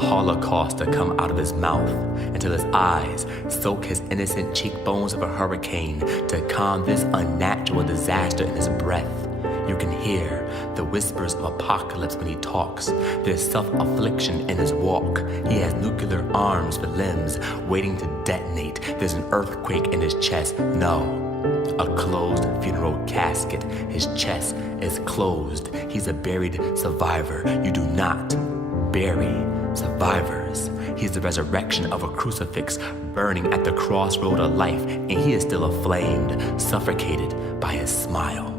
holocaust to come out of his mouth, until his eyes soak his innocent cheekbones of a hurricane to calm this unnatural disaster in his breath. You can hear the whispers of apocalypse when he talks. There's self-affliction in his walk. He has nuclear arms for limbs waiting to detonate. There's an earthquake in his chest. No, a closed funeral casket. His chest is closed. He's a buried survivor. You do not bury survivors. He's the resurrection of a crucifix burning at the crossroad of life, and he is still aflamed, suffocated by his smile.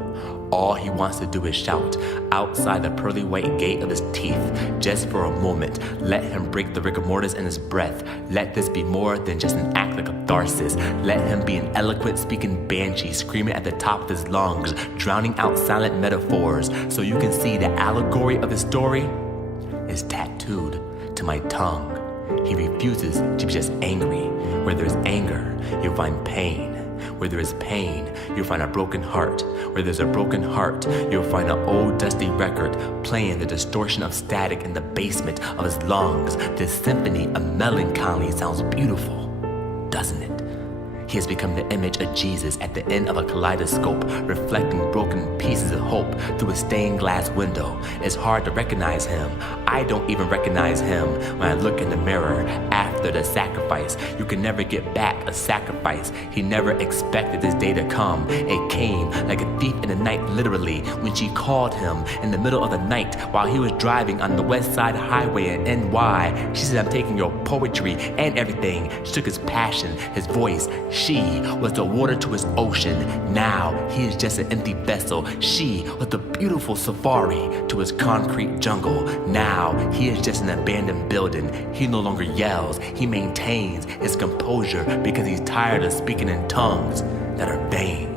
All he wants to do is shout outside the pearly white gate of his teeth. Just for a moment, let him break the rigor mortis in his breath. Let this be more than just an act of catharsis. Let him be an eloquent speaking banshee screaming at the top of his lungs, drowning out silent metaphors, so you can see the allegory of his story is tattooed to my tongue. He refuses to be just angry. Where there's anger, you'll find pain. Where there is pain, you'll find a broken heart. Where there's a broken heart, you'll find an old dusty record playing the distortion of static in the basement of his lungs. This symphony of melancholy sounds beautiful, doesn't it? He has become the image of Jesus at the end of a kaleidoscope, reflecting broken pieces of hope through a stained glass window. It's hard to recognize him. I don't even recognize him when I look in the mirror after the sacrifice. You can never get back a sacrifice. He never expected this day to come. It came like a thief in the night, literally, when she called him in the middle of the night while he was driving on the West Side Highway in NY. She said, "I'm taking your poetry and everything." She took his passion, his voice. She was the water to his ocean. Now he is just an empty vessel. She was the beautiful safari to his concrete jungle. Now he is just an abandoned building. He no longer yells. He maintains his composure because he's tired of speaking in tongues that are vain.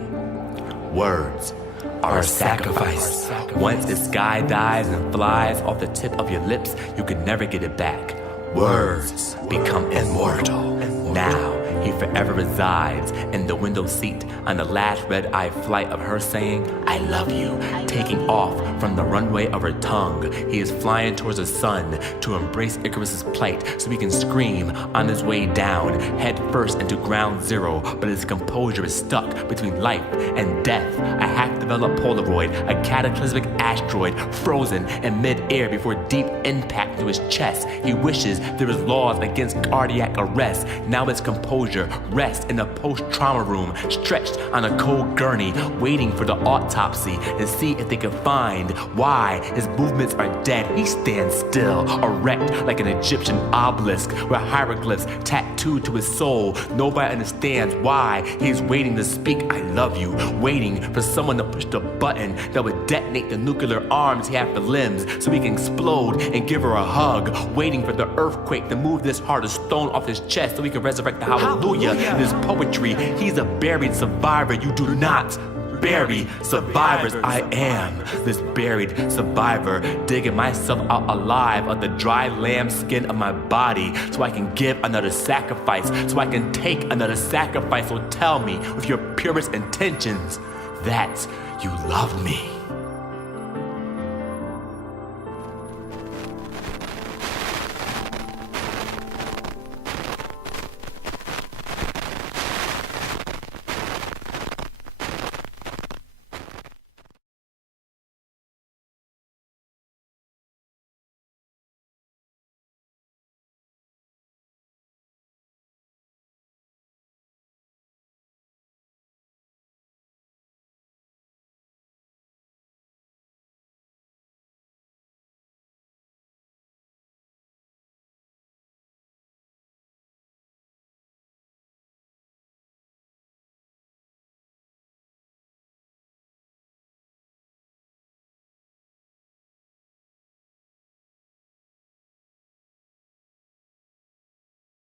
Words are a sacrifice. Once the sky dies and flies off the tip of your lips, you can never get it back. Words become immortal. Now he forever resides in the window seat on the last red-eye flight of her saying, "I love you," taking off from the runway of her tongue. He is flying towards the sun to embrace Icarus's plight so he can scream on his way down, head first into ground zero, but his composure is stuck between life and death. A half-developed Polaroid, a cataclysmic asteroid frozen in mid-air before deep impact to his chest. He wishes there was laws against cardiac arrest. Now his composure rests in a post-trauma room, stretched on a cold gurney, waiting for the autopsy to see if they can find why his movements are dead. He stands still, erect like an Egyptian obelisk with hieroglyphs tattooed to his soul. Nobody understands why he's waiting to speak "I love you," waiting for someone to push the button that would detonate the nuclear arms he has for limbs so he can explode and give her a hug, waiting for the earthquake to move this heart of stone off his chest so he can resurrect the hallelujah in his poetry. He's a buried survivor. You do not bury survivors. I am this buried survivor, digging myself out alive of the dry lamb skin of my body so I can give another sacrifice, so I can take another sacrifice. So tell me with your purest intentions that you love me.